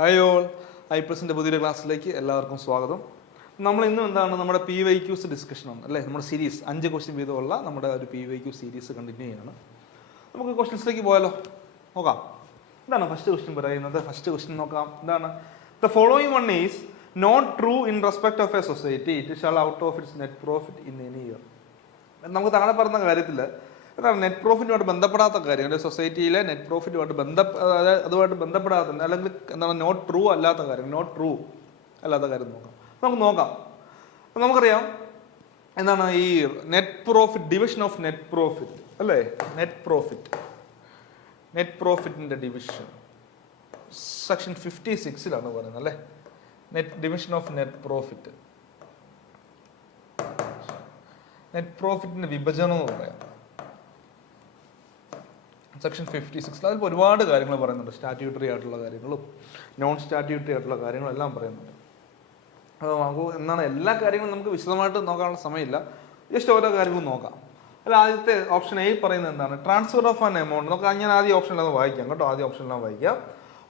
Hi all, ഐപ്ലസിൻ്റെ പുതിയൊരു ക്ലാസ്സിലേക്ക് എല്ലാവർക്കും സ്വാഗതം. നമ്മൾ ഇന്നും എന്താണ് നമ്മുടെ PYQs ഡിസ്കഷനാണ് അല്ലേ, നമ്മുടെ സീരീസ് 5 ക്വസ്റ്റ്യൻ വീതമുള്ള നമ്മുടെ ഒരു PYQ സീരീസ് കണ്ടിന്യൂ ചെയ്യാണ്. നമുക്ക് ക്വസ്റ്റ്യൻസിലേക്ക് പോയാലോ, നോക്കാം. എന്താണ് ഫസ്റ്റ് ക്വസ്റ്റ്യൻ പറയുന്നത്? ഫസ്റ്റ് ക്വസ്റ്റ്യൻ നോക്കാം. എന്താണ്? The following one is not true in respect of a society, it shall out of its net profit in any year. നമുക്ക് താഴെ പറയുന്ന കാര്യത്തിൽ എന്താണ് നെറ്റ് പ്രോഫിറ്റുമായിട്ട് ബന്ധപ്പെടാത്ത കാര്യം, അല്ലെങ്കിൽ സൊസൈറ്റിയിലെ നെറ്റ് പ്രോഫിറ്റുമായിട്ട് അതുമായിട്ട് ബന്ധപ്പെടാത്ത അല്ലെങ്കിൽ എന്താണ് നോട്ട് ട്രൂ അല്ലാത്ത കാര്യം, നോട്ട് ട്രൂ അല്ലാത്ത കാര്യം നോക്കാം. നമുക്കറിയാം എന്താണ് ഈ net profit, division of net profit അല്ലേ, നെറ്റ് പ്രോഫിറ്റിന്റെ ഡിവിഷൻ സെക്ഷൻ 56 പറയുന്നത് അല്ലേ, ഡിവിഷൻ ഓഫ് നെറ്റ് പ്രോഫിറ്റിന്റെ വിഭജനം എന്ന് പറയാം. സെക്ഷൻ 56 അതിൽ ഒരുപാട് കാര്യങ്ങൾ പറയുന്നുണ്ട്. സ്റ്റാറ്റ്യൂട്ടറി ആയിട്ടുള്ള കാര്യങ്ങളും നോൺ സ്റ്റാറ്റ്യൂട്ടറി ആയിട്ടുള്ള കാര്യങ്ങളും എല്ലാം പറയുന്നുണ്ട്. അപ്പോൾ നമുക്ക് എന്താണ് എല്ലാ കാര്യങ്ങളും നമുക്ക് വിശദമായിട്ട് നോക്കാനുള്ള സമയമില്ല, ജസ്റ്റ് ഓരോ കാര്യങ്ങളും നോക്കാം. അല്ല, ആദ്യത്തെ ഓപ്ഷൻ എ പറയുന്നത് എന്താണ്? Transfer of an amount. നോക്കാം, ഞാൻ ആദ്യ ഓപ്ഷനിൽ വായിക്കാം കേട്ടോ.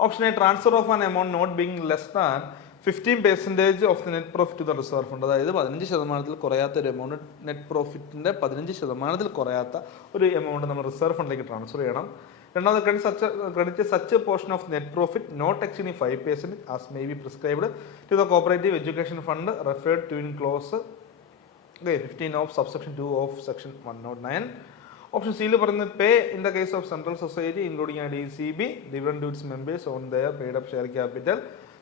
Option A, transfer of an amount not being less than 15% of the net profit to the reserve fund. അതായത് 15% കുറയാത്ത ഒരു എമൗണ്ട്, നെറ്റ് പ്രോഫിറ്റിന്റെ 15% കുറയാത്ത ഒരു എമൗണ്ട് നമ്മൾ റിസർവ് ഫണ്ടിലേക്ക് ട്രാൻസ്ഫർ ചെയ്യണം. രണ്ടാമത്, credit such portion of net profit not exceeding 5% as may be prescribed to the cooperative education fund referred to in clause 15 of subsection 2 of section 109. Option സിയിൽ പറയുന്നത് pay in the case of central society including DCB dividend to its members on their paid up share capital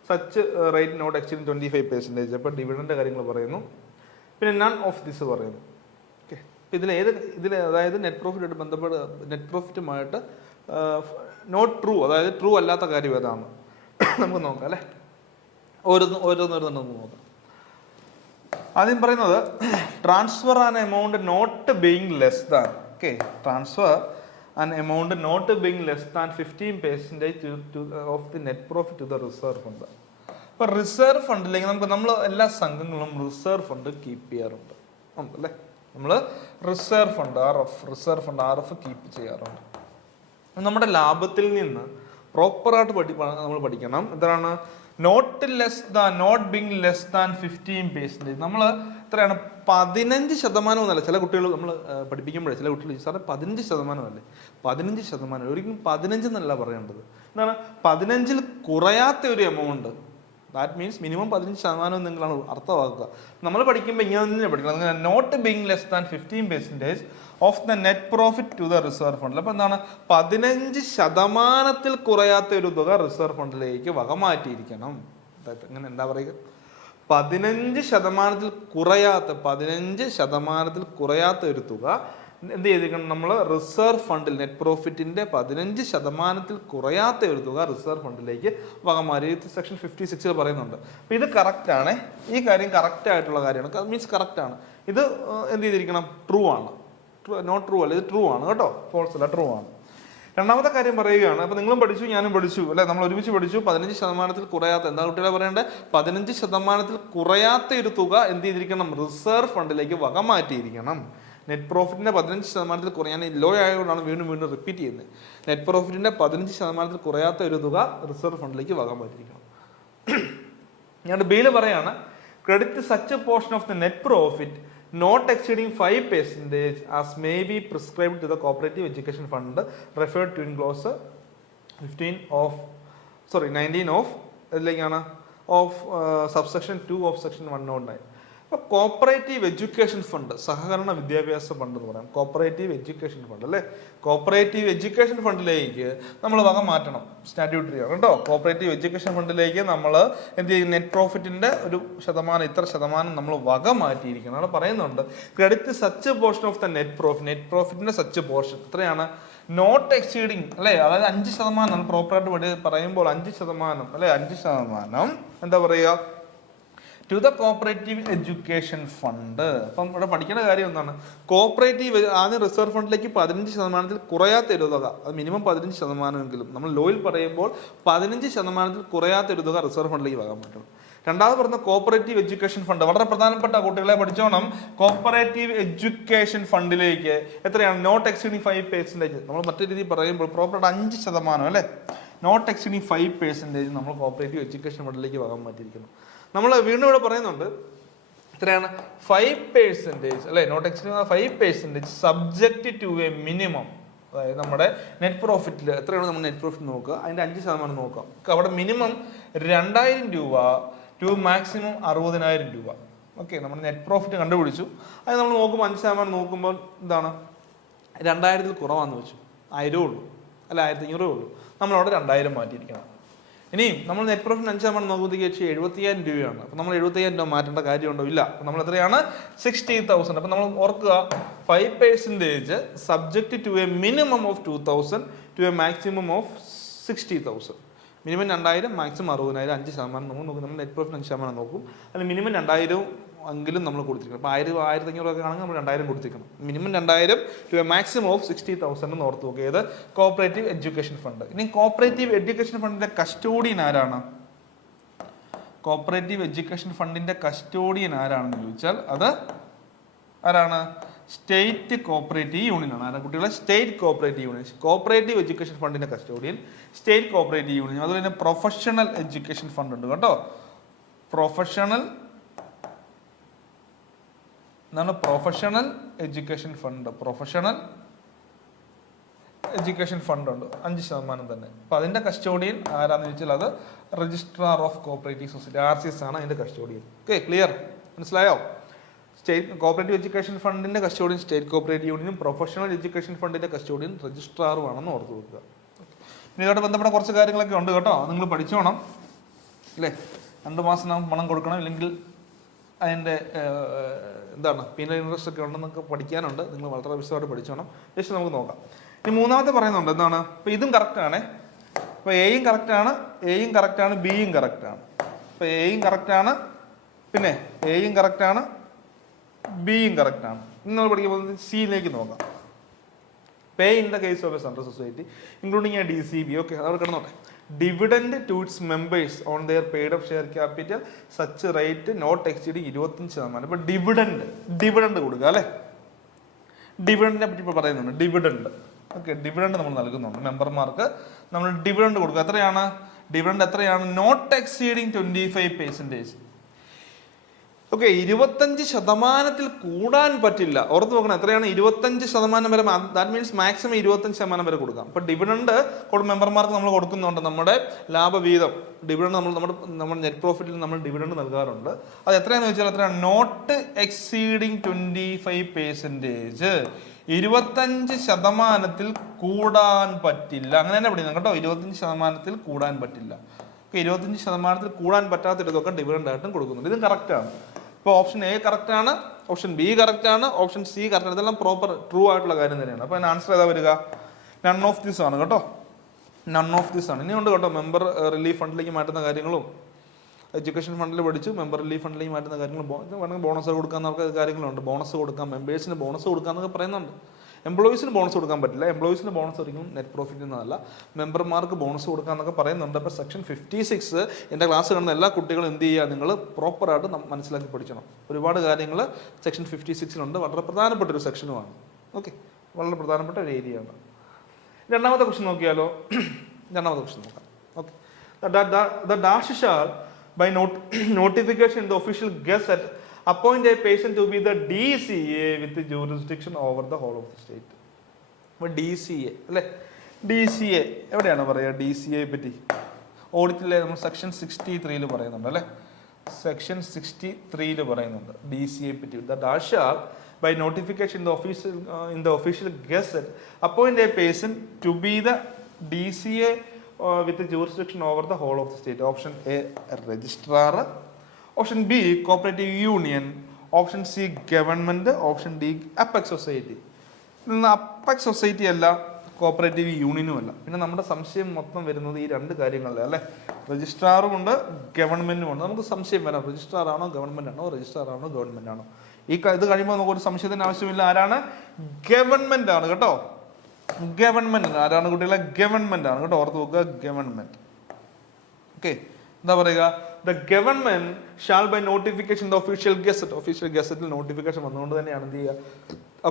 such rate not exceeding 25%. അപ്പോൾ dividend കാര്യങ്ങൾ പറയുന്നു. പിന്നെ none of this പറയുന്നു. Okay, ഇതിൽ അതായത് net പ്രോഫിറ്റുമായിട്ട് not true, അതായത് true അല്ലാത്ത കാര്യം ഏതാണ് നമുക്ക് നോക്കാം അല്ലേ. ഓരോന്നോരോന്ന് നോക്കാം. ആദ്യം പറയുന്നത് transfer an amount not being less than. Okay, transfer an amount not being less than 15% of the net profit to the reserve fund. അപ്പോൾ റിസർവ് ഫണ്ടിലേക്ക് നമ്മൾ എല്ലാ സംഘങ്ങളും റിസർവ് ഫണ്ട് കീപ്പ് ചെയ്യാറുണ്ട് അല്ലേ. നമ്മൾ റിസർവ് ഫണ്ട് RF കീപ്പ് ചെയ്യാറുണ്ട്. നമ്മുടെ ലാഭത്തിൽ നിന്ന് പ്രോപ്പറായിട്ട് നമ്മൾ പഠിക്കണം. എന്താണ്? Not being less than 15%. നമ്മൾ എത്രയാണ്? 15% എന്നല്ല. ചില കുട്ടികൾ നമ്മൾ പഠിപ്പിക്കുമ്പോഴേ ചില കുട്ടികൾ സാറേ 15% അല്ലേ, 15% ഒരിക്കലും 15 എന്നല്ല പറയേണ്ടത്. എന്താണ്? 15 കുറയാത്ത ഒരു എമൗണ്ട്, ദാറ്റ് മീൻസ് മിനിമം 15% നിങ്ങളാണ് അർത്ഥമാക്കുക. നമ്മൾ പഠിക്കുമ്പോൾ ഇങ്ങനെ തന്നെ പഠിക്കണം. Not being less than 15% of the net profit to the reserve fund. അപ്പോൾ എന്താണ്? 15% കുറയാത്ത ഒരു തുക റിസർവ് ഫണ്ടിലേക്ക് വക മാറ്റിയിരിക്കണം. അങ്ങനെ എന്താ പറയുക? 15% കുറയാത്ത ഒരു തുക എന്ത് ചെയ്തിരിക്കണം? നമ്മൾ റിസർവ് ഫണ്ടിൽ, നെറ്റ് പ്രോഫിറ്റിന്റെ 15% കുറയാത്ത ഒരു തുക റിസർവ് ഫണ്ടിലേക്ക് വകമാറി സെക്ഷൻ 56 പറയുന്നുണ്ട്. അപ്പൊ ഇത് കറക്റ്റ് ആണ്. ഈ കാര്യം കറക്റ്റ് ആയിട്ടുള്ള കാര്യമാണ്, മീൻസ് കറക്റ്റ് ആണ്. ഇത് എന്ത് ചെയ്തിരിക്കണം? ട്രൂ ആണ്. നോട്ട് ട്രൂ അല്ല, ഇത് ട്രൂ ആണ് കേട്ടോ, ഫോൾസ് അല്ല, ട്രൂ ആണ്. രണ്ടാമത്തെ കാര്യം പറയുകയാണ്. അപ്പൊ നിങ്ങളും പഠിച്ചു, ഞാനും പഠിച്ചു അല്ലെ, നമ്മൾ ഒരുമിച്ച് പഠിച്ചു. 15% കുറയാത്ത, എന്താ കുട്ടികളെ പറയേണ്ടത്? 15% കുറയാത്ത ഒരു തുക എന്ത് ചെയ്തിരിക്കണം? റിസർവ് ഫണ്ടിലേക്ക് വക മാറ്റിയിരിക്കണം. നെറ്റ് പ്രോഫിറ്റിന്റെ 15% കുറയാൻ ലോ ആയതുകൊണ്ടാണ് വീണ്ടും റിപ്പീറ്റ് ചെയ്യുന്നത്. നെറ്റ് പ്രോഫിറ്റിന്റെ 15% കുറയാത്ത ഒരു തുക റിസർവ് ഫണ്ടിലേക്ക് വക മാറ്റിയിരിക്കണം. ഞാൻ ബിയിൽ പറയാണ്, credit such A portion of the net profit not exceeding 5% as may be prescribed to the cooperative education fund referred to in clause 19 of subsection 2 of section 109. അപ്പോൾ കോപ്പറേറ്റീവ് എഡ്യൂക്കേഷൻ ഫണ്ട്, സഹകരണ വിദ്യാഭ്യാസ fund എന്ന് പറയാം. Cooperative education fund അല്ലേ, cooperative education ഫണ്ടിലേക്ക് നമ്മൾ വക മാറ്റണം. സ്റ്റാറ്റ്യൂട്ടറി ആണ് കേട്ടോ. കോപ്പറേറ്റീവ് എഡ്യൂക്കേഷൻ ഫണ്ടിലേക്ക് നമ്മൾ എന്ത് ചെയ്യും? നെറ്റ് പ്രോഫിറ്റിന്റെ ഒരു ശതമാനം, ഇത്ര ശതമാനം നമ്മൾ വക മാറ്റിയിരിക്കണം. അവിടെ പറയുന്നുണ്ട് credit such portion of the net പ്രോഫിറ്റിന്റെ സച്ച് പോർഷൻ എത്രയാണ്? നോട്ട് എക്സീഡിങ് അല്ലേ, അതായത് 5% പ്രോപ്പറായിട്ട് പറയുമ്പോൾ 5% അല്ലെ, 5% എന്താ പറയുക? To the cooperative education fund. അപ്പം ഇവിടെ പഠിക്കേണ്ട കാര്യം എന്താണ്? കോപ്പറേറ്റീവ് ആദ്യം റിസർവ് ഫണ്ടിലേക്ക് 15% കുറയാത്ത ഒരു തുക, അത് മിനിമം 15% നമ്മൾ ലോയിൽ പറയുമ്പോൾ 15% കുറയാത്ത ഒരു തുക റിസർവ് ഫണ്ടിലേക്ക് വകാൻ പറ്റും. രണ്ടാമത് പറഞ്ഞ കോപ്പറേറ്റീവ് എഡ്യൂക്കേഷൻ ഫണ്ട്, വളരെ പ്രധാനപ്പെട്ട കുട്ടികളെ പഠിച്ചോണം. കോപ്പറേറ്റീവ് എഡ്യൂക്കേഷൻ ഫണ്ടിലേക്ക് എത്രയാണ്? Not exceeding 5%. നമ്മൾ മറ്റൊരു രീതിയിൽ പറയുമ്പോൾ പ്രോപ്പറായിട്ട് 5% അല്ലേ, നോട്ട് എക്സീഡിങ് 5% നമ്മൾ കോപ്പറേറ്റീവ് എഡ്യൂക്കേഷൻ ഫണ്ടിലേക്ക് വാങ്ങാൻ മാറ്റിയിരിക്കുന്നു. നമ്മൾ വീണ്ടും ഇവിടെ പറയുന്നുണ്ട് എത്രയാണ് 5% അല്ലെ, not exceeding 5% subject to a minimum. അതായത് നമ്മുടെ നെറ്റ് പ്രോഫിറ്റിൽ എത്രയാണ് നമ്മൾ നെറ്റ് പ്രോഫിറ്റ് നോക്കുക, അതിൻ്റെ 5% നോക്കാം. അവിടെ മിനിമം 2000 രൂപ ടു മാക്സിമം 60,000 രൂപ. ഓക്കെ, നമ്മൾ നെറ്റ് പ്രോഫിറ്റ് കണ്ടുപിടിച്ചു. അത് നമ്മൾ നോക്കുമ്പോൾ 5% നോക്കുമ്പോൾ എന്താണ് 2000 കുറവാന്ന് വെച്ചു, 1000 ഉള്ളൂ അല്ല 1500 ഉള്ളൂ. നമ്മളവിടെ 2000 മാറ്റിയിരിക്കണം. ഇനിയും നമ്മൾ നെറ്റ് പ്രോഫിറ്റ് 5% നോക്കുമ്പോഴത്തേക്ക് 75,000 രൂപയാണ്. അപ്പം നമ്മൾ 75,000 രൂപ മാറ്റേണ്ട കാര്യമുണ്ടോ? ഇല്ല. അപ്പം നമ്മൾ എത്രയാണ് 60,000. അപ്പം നമ്മൾ ഓർക്കുക 5% subject to a minimum of 2,000 to a maximum of 60,000. Minimum 2000, maximum 60,000. 5% നമ്മൾ നോക്കും. നമ്മൾ നെറ്റ് പ്രോഫിറ്റ് 5% നോക്കും. അല്ലെങ്കിൽ മിനിമം 2000 എങ്കിലും നമ്മൾ കൊടുത്തിരിക്കണം. അപ്പോൾ 1000, 1500 ഒക്കെ ആണെങ്കിൽ നമ്മൾ 2000 കൊടുത്തിരിക്കണം. Minimum 2000 to a maximum of 60,000 എന്ന് ഓർത്ത് നോക്കുക. ഏത്? Cooperative education fund. ഇനി കോപ്പറേറ്റീവ് എഡ്യൂക്കേഷൻ ഫണ്ടിന്റെ കസ്റ്റോഡിയൻ ആരാണ്? കോപ്പറേറ്റീവ് എഡ്യൂക്കേഷൻ ഫണ്ടിന്റെ കസ്റ്റോഡിയൻ ആരാണെന്ന് ചോദിച്ചാൽ അത് ആരാണ്? സ്റ്റേറ്റ് കോപ്പറേറ്റീവ് യൂണിയൻ ആണ്. ആരാ കുട്ടികളെ? State cooperative union. Cooperative education ഫണ്ടിന്റെ കസ്റ്റോഡിയൻ സ്റ്റേറ്റ് കോപ്പറേറ്റീവ് യൂണിയൻ. അതുപോലെ തന്നെ പ്രൊഫഷണൽ എഡ്യൂക്കേഷൻ ഫണ്ട് ഉണ്ട് കേട്ടോ. Professional education fund. Professional education fund ഉണ്ട് 5% തന്നെ. അപ്പൊ അതിന്റെ കസ്റ്റോഡിയൻ ആരാന്ന് ചോദിച്ചാൽ അത് registrar of cooperative society, RCS ആണ് അതിന്റെ കസ്റ്റോഡിയൻ. Okay, clear? മനസ്സിലായോ? സ്റ്റേറ്റ് കോപ്പറേറ്റീവ് എഡ്യൂക്കേഷൻ ഫണ്ടിന്റെ കസ്റ്റോഡിയൻ സ്റ്റേറ്റ് കോപ്പറേറ്റീവ് യൂണിയനും പ്രൊഫഷണൽ എഡ്യൂക്കേഷൻ ഫണ്ടിന്റെ കസ്റ്റോഡിയൻ രജിസ്ട്രാറും ആണെന്ന് ഓർത്ത് വെക്കുക. ഇനി ഇതോടെ ബന്ധപ്പെട്ട കുറച്ച് കാര്യങ്ങളൊക്കെ ഉണ്ട് കേട്ടോ, നിങ്ങൾ പഠിച്ചോണം അല്ലേ. 2 മാസം നമുക്ക് പണം കൊടുക്കണം, ഇല്ലെങ്കിൽ അതിൻ്റെ എന്താണ് പീനൽ ഇൻട്രസ്റ്റ് ഒക്കെ ഉണ്ടെന്നൊക്കെ പഠിക്കാനുണ്ട്. നിങ്ങൾ വളരെ വിശദമായിട്ട് പഠിച്ചോണം. ജസ്റ്റ് നമുക്ക് നോക്കാം. ഇനി മൂന്നാമത്തെ പറയുന്നുണ്ട് എന്താണ്? ഇപ്പം ഇതും കറക്റ്റാണ്. ഇപ്പോൾ എയും കറക്റ്റാണ്, ബിയും കറക്റ്റാണ്. ഇപ്പോൾ എയും കറക്റ്റാണ്, പിന്നെ എയും കറക്റ്റാണ്, ബിയും കറക്റ്റാണ്. ഇന്ന് നമ്മൾ പഠിക്കുമ്പോൾ സിയിലേക്ക് നോക്കാം. Pay in the case of a central society including a DCB. Okay, അവിടെ കിടന്നോട്ടെ. Dividend to its members on their paid of share capital such rate not exceeding 25%. ഇപ്പൊ ഡിവിഡൻഡ് കൊടുക്കുക അല്ലെ. ഡിവിഡൻഡിനെ പറ്റി ഇപ്പോൾ പറയുന്നുണ്ട്. ഡിവിഡൻഡ്. ഓക്കെ, ഡിവിഡൻഡ് നമ്മൾ നൽകുന്നുണ്ട് മെമ്പർമാർക്ക്. നമ്മൾ ഡിവിഡൻഡ് കൊടുക്കുക. എത്രയാണ് ഡിവിഡൻഡ്? എത്രയാണ്? Not exceeding 25%. ഓക്കെ, 25% കൂടാൻ പറ്റില്ല. ഓർത്ത് നോക്കണം, എത്രയാണ്? 25% വരെ. ദാറ്റ് മീൻസ് മാക്സിമം 25% വരെ കൊടുക്കാം. ഇപ്പൊ ഡിവിഡൻഡ് മെമ്പർമാർക്ക് നമ്മൾ കൊടുക്കുന്നുണ്ട്. നമ്മുടെ ലാഭവീതം ഡിവിഡൻഡ് നമ്മുടെ നെറ്റ് പ്രോഫിറ്റിൽ നമ്മൾ ഡിവിഡൻഡ് നൽകാറുണ്ട്. അത് എത്രയാണെന്ന് വെച്ചാൽ എത്രയാണ്? Not exceeding 25%. 25% കൂടാൻ പറ്റില്ല. അങ്ങനെ തന്നെ പഠിക്കണം കേട്ടോ. 25% കൂടാൻ പറ്റില്ല. 25% കൂടാൻ പറ്റാത്തിടത്തൊക്കെ ഡിവിഡൻഡ് ആയിട്ടും കൊടുക്കുന്നുണ്ട്. ഇതും കറക്റ്റാണ്. ഇപ്പോൾ ഓപ്ഷൻ എ കറക്റ്റ് ആണ്, ഓപ്ഷൻ ബി കറക്റ്റ് ആണ്, ഓപ്ഷൻ സി കറക്റ്റ് ആണ്. ഇതെല്ലാം പ്രോപ്പർ ട്രൂ ആയിട്ടുള്ള കാര്യം തന്നെയാണ്. അപ്പോൾ അതിന് ആൻസർ ഏതാ വരിക? നൺ ഓഫ് ദിസ് ആണ് കേട്ടോ. നൺ ഓഫ് ദിസ് ആണ്. ഇനിയുണ്ട് കേട്ടോ മെമ്പർ റിലീഫ് ഫണ്ടിലേക്ക് മാറ്റുന്ന കാര്യങ്ങളും. എഡ്യൂക്കേഷൻ ഫണ്ടിൽ പഠിച്ചു, മെമ്പർ റിലീഫ് ഫണ്ടിലേക്ക് മാറ്റുന്ന കാര്യങ്ങളും. വേണമെങ്കിൽ ബോണസ് കൊടുക്കാന്നൊക്കെ കാര്യങ്ങളുണ്ട്. ബോണസ് കൊടുക്കാം, മെമ്പേഴ്സിന് ബോണസ് കൊടുക്കാന്നൊക്കെ പറയുന്നുണ്ട്. എംപ്ലോയീസിന് ബോണസ് കൊടുക്കാൻ പറ്റില്ല. എംപ്ലോയീസിന് ബോണസ് ഒരിക്കലും നെറ്റ് പ്രോഫിറ്റിൽ നിന്നല്ല. മെമ്പർമാർക്ക് ബോണസ് കൊടുക്കാന്നൊക്കെ പറയുന്നുണ്ട്. അപ്പോൾ സെക്ഷൻ 56 എൻ്റെ ക്ലാസ് കാണുന്ന എല്ലാ കുട്ടികളും എന്ത് ചെയ്യുക? നിങ്ങൾ പ്രോപ്പറായിട്ട് മനസ്സിലാക്കി പഠിക്കണം. ഒരുപാട് കാര്യങ്ങൾ സെക്ഷൻ 56 വളരെ പ്രധാനപ്പെട്ട ഒരു സെക്ഷനുമാണ്. ഓക്കെ, വളരെ പ്രധാനപ്പെട്ട ഒരു ഏരിയ ആണ്. രണ്ടാമത്തെ ക്വസ്റ്റ്യൻ നോക്കിയാലോ? രണ്ടാമത്തെ ക്വസ്റ്റ്യൻ നോക്കാം. Okay, the dash shall by notification in the official gazette appoint a person to be the DCA with the jurisdiction over the whole of the state. അപ്പോൾ DCA അല്ലേ? DCA എവിടെയാണ് പറയുക? DCA പറ്റി ഓഡിറ്റിലെ നമ്മൾ section 63 പറയുന്നുണ്ട് അല്ലേ? Section 63 പറയുന്നുണ്ട് DCA പറ്റി. The dash shall by notification in the official gazette appoint a person to be the DCA with the jurisdiction over the whole of the state. Option A registrar, option B cooperative union, option C government, option D apex society. Apex society അല്ല, cooperative യൂണിയനും അല്ല. പിന്നെ നമ്മുടെ സംശയം മൊത്തം വരുന്നത് ഈ രണ്ട് കാര്യങ്ങളിലെ അല്ലേ? രജിസ്ട്രാറും ഉണ്ട്, ഗവൺമെന്റും ഉണ്ട്. നമുക്ക് സംശയം വരാം, രജിസ്ട്രാർ ആണോ ഗവൺമെന്റ് ആണോ, രജിസ്ട്രാർ ആണോ ഗവൺമെന്റ് ആണോ. ഇത് കഴിയുമ്പോൾ നമുക്ക് ഒരു സംശയത്തിന് ആവശ്യമില്ല. ആരാണ്? ഗവൺമെന്റ് ആണ് കേട്ടോ. ഗവൺമെന്റ് ആരാണ് കുട്ടികളെ? ഗവൺമെന്റ് ആണ് കേട്ടോ. ഓർത്ത് നോക്കുക, ഗവൺമെന്റ്. ഓക്കെ, എന്താ പറയുക? The government shall by notification the official gazette. Official ഗസറ്റിൽ നോട്ടിഫിക്കേഷൻ വന്നുകൊണ്ട് തന്നെയാണ് എന്ത് ചെയ്യുക?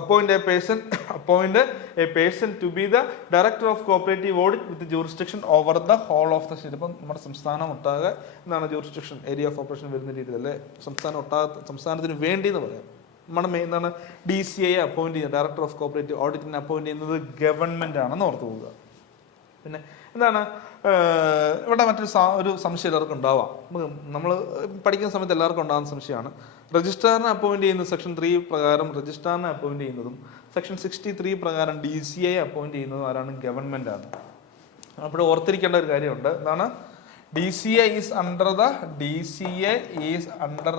Appoint a person appoint a person to be the director of cooperative audit with jurisdiction over the whole of the state. ഇപ്പം നമ്മുടെ സംസ്ഥാനം ഒട്ടാകെ എന്താണ് ജൂറിസ്ഡിക്ഷൻ ഏരിയ ഓഫ് ഓപ്പറേഷൻ വരുന്ന രീതിയിൽ അല്ലേ, സംസ്ഥാനത്തിന് വേണ്ടി എന്ന് പറയാം. നമ്മുടെ എന്താണ് DCA അപ്പോയിന്റ് ചെയ്യുന്നത്, ഡയറക്ടർ ഓഫ് കോപ്പറേറ്റീവ് ഓഡിറ്റിനെ അപ്പോയിന്റ് ചെയ്യുന്നത് ഗവൺമെന്റ് ആണെന്ന് ഓർത്ത് പോവുക. പിന്നെ എന്താണ് ഇവിടെ ഒരു സംശയം എല്ലാവർക്കും ഉണ്ടാവാം, നമ്മൾ പഠിക്കുന്ന സമയത്ത് എല്ലാവർക്കും ഉണ്ടാകുന്ന സംശയമാണ്. രജിസ്ട്രാറിനെ അപ്പോയിന്റ് ചെയ്യുന്നത് സെക്ഷൻ 3 പ്രകാരം രജിസ്ട്രാറിനെ അപ്പോയിന്റ് ചെയ്യുന്നതും സെക്ഷൻ 63 പ്രകാരം DCA അപ്പോയിന്റ് ചെയ്യുന്നതും ആരാണ്? ഗവൺമെന്റ് ആണ്. അപ്പോൾ ഓർത്തിരിക്കേണ്ട ഒരു കാര്യമുണ്ട്, എന്താണ് DCA is under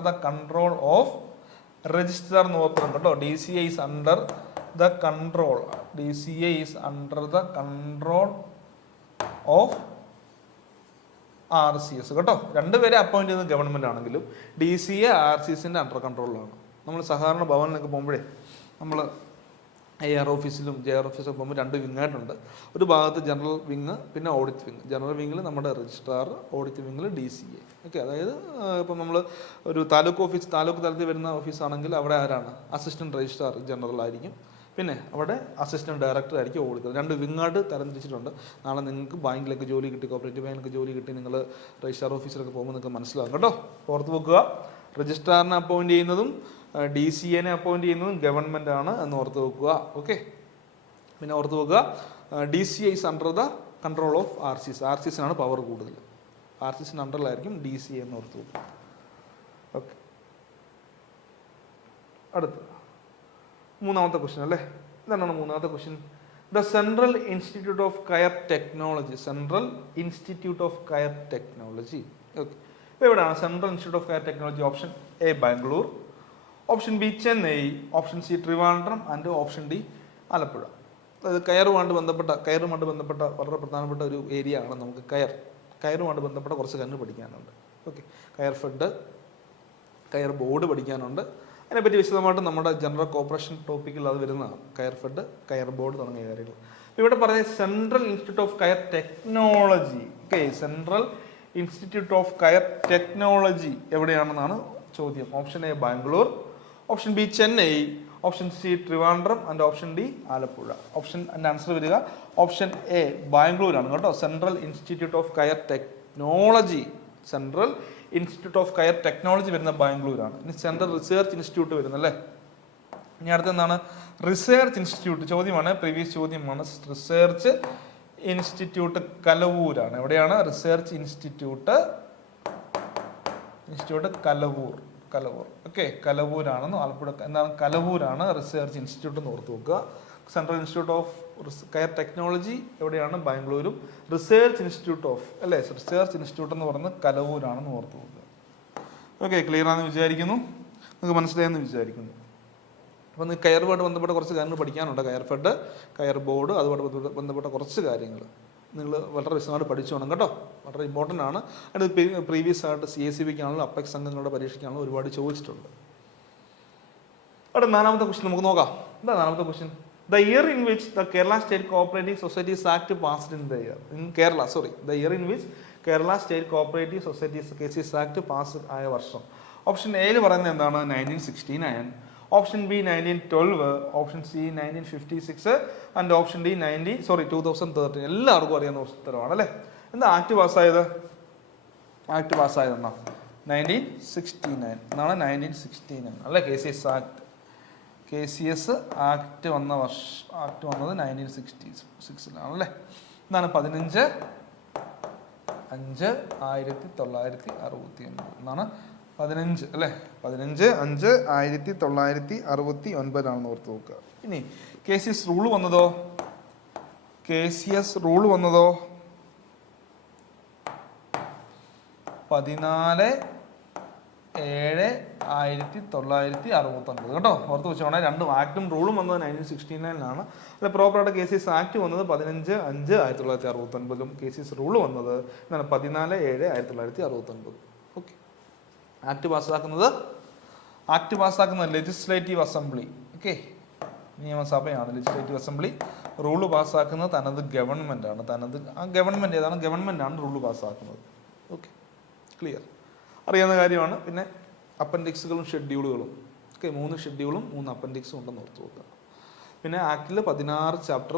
the control of registrar എന്ന് ഓർക്കണം കേട്ടോ. DCA is under the control of RCS കേട്ടോ. രണ്ടുപേരെ അപ്പോയിന്റ് ചെയ്യുന്നത് ഗവൺമെന്റ് ആണെങ്കിലും DCA RCSന്റെ അണ്ടർ കൺട്രോളിലാണ്. നമ്മൾ സാധാരണ ഭവനിലൊക്കെ പോകുമ്പോഴേ നമ്മൾ AR ഓഫീസിലും JR ഓഫീസിലും പോകുമ്പോൾ 2 വിങ്ങായിട്ടുണ്ട്. ഒരു ഭാഗത്ത് ജനറൽ വിങ്, പിന്നെ ഓഡിറ്റ് വിങ്. ജനറൽ വിങ്ങിൽ നമ്മുടെ രജിസ്ട്രാർ, ഓഡിറ്റ് വിങ്ങിൽ DCA. ഓക്കെ, അതായത് ഇപ്പം നമ്മൾ ഒരു താലൂക്ക് തലത്തിൽ വരുന്ന ഓഫീസാണെങ്കിൽ അവിടെ ആരാണ്? അസിസ്റ്റന്റ് രജിസ്ട്രാർ ജനറൽ ആയിരിക്കും. പിന്നെ അവിടെ അസിസ്റ്റന്റ് ഡയറക്ടർ ആയിരിക്കും ഓഡിറ്റർ. 2 വിങ്ങായിട്ട് തരംതിരിച്ചിട്ടുണ്ട്. നാളെ നിങ്ങൾക്ക് ബാങ്കിലൊക്കെ ജോലി കിട്ടി, കോപ്പറേറ്റീവ് ബാങ്കിലൊക്കെ ജോലി കിട്ടി, നിങ്ങൾ രജിസ്ട്രാർ ഓഫീസിലൊക്കെ പോകുമ്പോൾ നിങ്ങൾക്ക് മനസ്സിലാകും കേട്ടോ. ഓർത്ത് വെക്കുക, രജിസ്ട്രാറിനെ അപ്പോയിന്റ് ചെയ്യുന്നതും DCAനെ അപ്പോയിന്റ് ചെയ്യുന്നതും ഗവൺമെന്റ് ആണ് എന്ന് ഓർത്ത് വെക്കുക. ഓക്കെ, പിന്നെ ഓർത്ത് വെക്കുക DCA is under the control of RCS. RCSനാണ് പവർ കൂടുതൽ. RCSന്റെ അണ്ടറിലായിരിക്കും DCA എന്ന് ഓർത്ത് വെക്കുക. ഓക്കെ, അടുത്ത മൂന്നാമത്തെ ക്വസ്റ്റ്യൻ അല്ലേ. എന്താണ് മൂന്നാമത്തെ question? The central institute of coir technology. Okay, ഇപ്പോൾ എവിടെയാണ് central institute of coir technology? Option A Bangalore, option B Chennai, option C Trivandrum and option D Alappuzha. അതായത് കയറുമായിട്ട് ബന്ധപ്പെട്ട വളരെ പ്രധാനപ്പെട്ട ഒരു ഏരിയ ആണ് നമുക്ക് കയറുമായിട്ട് ബന്ധപ്പെട്ട കുറച്ച് കാര്യങ്ങൾ പഠിക്കാനുണ്ട്. ഓക്കെ, കയർ ഫെഡ്, കയർ ബോർഡ് പഠിക്കാനുണ്ട്. അതിനെപ്പറ്റി വിശദമായിട്ട് നമ്മുടെ ജനറൽ കോർപ്പറേഷൻ ടോപ്പിക്കിൽ അത് വരുന്നതാണ്. കയർ ഫെഡ്, കയർ ബോർഡ് തുടങ്ങിയ കാര്യങ്ങൾ. ഇവിടെ പറഞ്ഞ central institute of coir technology. Okay, central institute of coir technology എവിടെയാണെന്നാണ് ചോദ്യം. Option A Bangalore, option B Chennai, option C Trivandrum and option D Alappuzha. Answer വരിക ഓപ്ഷൻ A ബാംഗ്ലൂർ ആണ് കേട്ടോ. Central institute of coir technology വരുന്ന ബാംഗ്ലൂരാണ്. ഇനി സെൻട്രൽ റിസർച്ച് ഇൻസ്റ്റിറ്റ്യൂട്ട് വരുന്നല്ലേ. ഇനി അടുത്ത എന്താണ്? Research institute. ചോദ്യമാണ്, പ്രീവിയസ് ചോദ്യമാണ്. റിസർച്ച് ഇൻസ്റ്റിറ്റ്യൂട്ട് കലവൂരാണ്. എവിടെയാണ്? Research institute Kalavoor. ഓക്കെ, കലവൂരാണെന്ന്. ആലപ്പുഴ എന്താണ്? കലവൂരാണ് റിസർച്ച് ഇൻസ്റ്റിറ്റ്യൂട്ട് എന്ന് ഓർത്ത് വെക്കുക. Central institute of coir technology എവിടെയാണ്? ബാംഗ്ലൂരും. റിസർച്ച് ഇൻസ്റ്റിറ്റ്യൂട്ട് എന്ന് പറയുന്നത് കലവൂരാണെന്ന് ഓർത്ത് വെക്കുക. ഓക്കെ, ക്ലിയർ ആണെന്ന് വിചാരിക്കുന്നു, നിങ്ങൾക്ക് മനസ്സിലായെന്ന് വിചാരിക്കുന്നു. അപ്പോൾ നിങ്ങൾക്ക് കയറുമായിട്ട് ബന്ധപ്പെട്ട കുറച്ച് കാര്യങ്ങൾ പഠിക്കാനുണ്ട്. കയർ ഫെഡ്, കയർ ബോർഡ്, അതുമായിട്ട് ബന്ധപ്പെട്ട കുറച്ച് കാര്യങ്ങൾ നിങ്ങൾ വളരെ വിശദമായിട്ട് പഠിച്ചു വേണം കേട്ടോ. വളരെ ഇമ്പോർട്ടൻ്റ് ആണ്. അത് പ്രീവിയസ് ആയിട്ട് CACBക്കാണെങ്കിലും അപ്പെക്സ് അംഗങ്ങളുടെ പരീക്ഷയ്ക്കാണെങ്കിലും ഒരുപാട് ചോദിച്ചിട്ടുണ്ട്. അവിടെ 4ാമത്തെ ക്വസ്റ്റ്യൻ നമുക്ക് നോക്കാം. എന്താ 4ാമത്തെ question? The year in which the Kerala State Cooperative Societies Act passed in Kerala. The year in which Kerala State Cooperative Societies Act passed ആയ വർഷം. ഓപ്ഷൻ A പറയുന്നത് എന്താണ്? 1969, option B 1912, option C 1956 and option D 2013. എല്ലാവർക്കും അറിയാവുന്ന ഉത്തരവാണ് അല്ലേ. എന്താ act പാസ്സായത്? Act പാസ്സായത് എന്നാ 1969 എന്നാണ്. 1969 അല്ലേ KCS ആക്ട് വന്നത് 1966 അല്ലേ. എന്താണ്? 15/5/1969 എന്നാണ്. 15 അല്ലേ, 15/5/1969 ആണെന്ന് ഓർത്ത് നോക്കുക. ഇനി KCS റൂൾ വന്നതോ? 14/7/1969 കേട്ടോ. ഓർത്ത് വെച്ചോണേ. 2 ആക്ടും റൂളും വന്നത് 1969 അല്ല, പ്രോപ്പറായിട്ട് KCS ആക്ട് വന്നത് 15/5/1969. KCS റൂള് വന്നത് എന്താണ്? 14/7/1969. ഓക്കെ, ആക്ട് പാസ്സാക്കുന്നത് ലെജിസ്ലേറ്റീവ് അസംബ്ലി. ഓക്കെ, നിയമസഭയാണ് ലെജിസ്ലേറ്റീവ് അസംബ്ലി. റൂള് പാസ്സാക്കുന്നത് തനത് ഗവൺമെന്റ് ആണ്. ഗവൺമെന്റ് ഏതാണ്? ഗവൺമെന്റ് ആണ് റൂള് പാസ്സാക്കുന്നത്. ഓക്കെ, ക്ലിയർ, അറിയാവുന്ന കാര്യമാണ്. പിന്നെ അപ്പൻഡിക്സുകളും ഷെഡ്യൂളുകളും. ഓക്കെ, 3 ഷെഡ്യൂളും 3 അപ്പൻഡിക്സും ഉണ്ടെന്ന് ഓർത്ത് നോക്കുക. പിന്നെ ആക്ടിൽ 16 ചാപ്റ്റർ,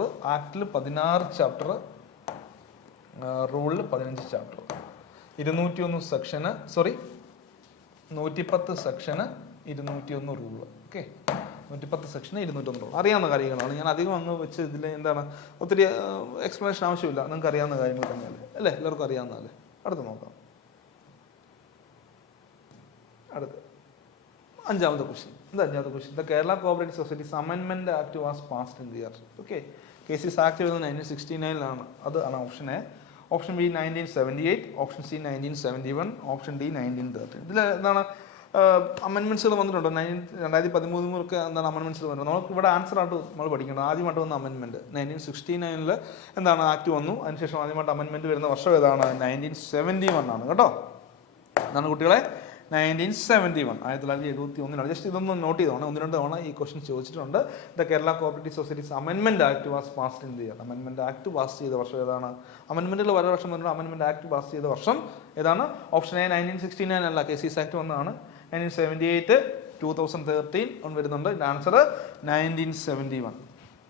റൂളിൽ 15 ചാപ്റ്റർ, 201 സെക്ഷന്, 110 സെക്ഷന്, 201 റൂള്. ഓക്കെ, 110 സെക്ഷന് 201 റൂൾ. അറിയാവുന്ന കാര്യങ്ങളാണ്. ഞാൻ അധികം അങ്ങ് വെച്ച് ഇതിൽ എന്താണ് ഒത്തിരി എക്സ്പ്ലനേഷൻ ആവശ്യമില്ല, നിങ്ങൾക്ക് അറിയാവുന്ന കാര്യങ്ങൾ തന്നെയല്ലേ അല്ലേ, എല്ലാവർക്കും അറിയാവുന്നതല്ലേ. അടുത്ത് നോക്കാം. അടുത്ത് 5ാമത്തെ ക്വസ്റ്റ്യൻ. എന്താ 5ാമത്തെ question? The Kerala cooperative societies അമെൻമെന്റ് act was passed in the year. Okay, cases act വരുന്നത് 1969 അത് ആണ് option A. Option B 1978, option C 1971, option D 1913. ഇതിൽ എന്താണ് അമെൻമെന്റ്സുകൾ വന്നിട്ടുണ്ടോ? 2013 എന്താണ് അമെൻമെന്റ്സ് വന്നത്? നമുക്ക് ഇവിടെ ആൻസർ ആയിട്ട് നമ്മൾ പഠിക്കണം. ആദ്യമായിട്ട് വന്ന അമെൻമെന്റ് 1969 എന്താണ് ആക്ട് വന്നു. അതിനുശേഷം ആദ്യമായിട്ട് അമെൻമെന്റ് വരുന്ന വർഷം ഏതാണ്? 1971 ആണ് കേട്ടോ. എന്താണ് കുട്ടികളെ? 1971, 1971. ജസ്റ്റ് ഇതൊന്ന് നോട്ട് ചെയ്തോണം. 1-2 തവണ ഈ ക്വസ്റ്റ്യൻ ചോദിച്ചിട്ടുണ്ട്. ദ കേരള കോഓപ്പറേറ്റീവ് സൊസൈറ്റീസ് അമെൻമെന്റ് act was passed in the year. അമെൻമെന്റ് ആക്ട് പാസ് ചെയ്ത വർഷം ഏതാണ്? അമെൻമെന്റുകൾ പല വർഷം വന്നിട്ടുണ്ട്. അമെൻമെന്റ് ആക്ട് പാസ് ചെയ്ത വർഷം ഏതാണ്? ഓപ്ഷൻ എ 1969 അല്ല, കേസസ് ആക്ട് വന്നതാണ്. 1978, 2013 വരുന്നുണ്ട്. ആൻസർ 1971.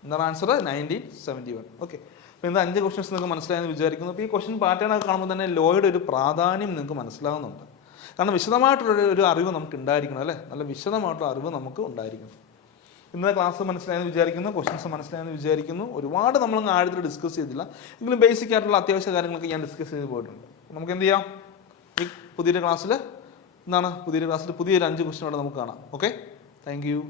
എന്താണ് ആൻസർ? 1971. ഓക്കെ, അപ്പോൾ ഇന്ന് 5 ക്വസ്റ്റ്യൻസ് നിങ്ങൾക്ക് മനസ്സിലായെന്ന് വിചാരിക്കുന്നു. അപ്പോൾ ഈ ക്വസ്റ്റ്യൻ പാറ്റേൺ ഒക്കെ കാണുമ്പോൾ തന്നെ ലോയുടെ ഒരു പ്രാധാന്യം നിങ്ങൾക്ക് മനസ്സിലാകുന്നുണ്ട്. കാരണം വിശദമായിട്ടുള്ളൊരു അറിവ് നമുക്ക് ഉണ്ടായിരിക്കണം അല്ലേ, നല്ല വിശദമായിട്ടുള്ള അറിവ് നമുക്ക് ഉണ്ടായിരിക്കണം. ഇന്നത്തെ ക്ലാസ് മനസ്സിലായെന്ന് വിചാരിക്കുന്നു, ക്വസ്റ്റ്യൻസ് മനസ്സിലായെന്ന് വിചാരിക്കുന്നു. ഒരുപാട് നമ്മളങ്ങ് ആഴത്തിൽ ഡിസ്കസ് ചെയ്തില്ല, എങ്കിലും ബേസിക് ആയിട്ടുള്ള അത്യാവശ്യ കാര്യങ്ങളൊക്കെ ഞാൻ ഡിസ്കസ് ചെയ്ത് പോയിട്ടുണ്ട്. നമുക്ക് എന്ത് ചെയ്യാം, ഈ പുതിയൊരു ക്ലാസ്സിൽ പുതിയൊരു 5 ക്വസ്റ്റ്യനോടെ നമുക്ക് കാണാം. Okay, thank you.